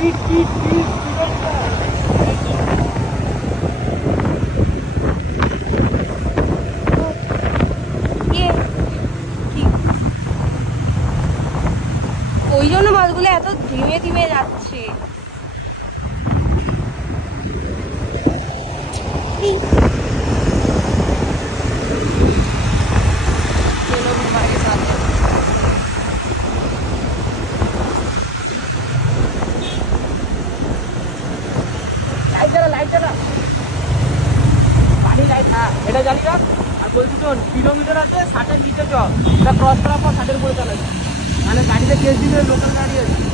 ওই জন্য মাছগুলো এত ধীমে ধীমে যাচ্ছে। এটা জানি না। আর বলছি শোন, কিলোমিটার আছে 60-এর নিচে চল, এটা ক্রস করার পর 60-এর উপরে চালাচ্ছি, মানে গাড়িতে কেস দিবে লোকাল গাড়ি আছে।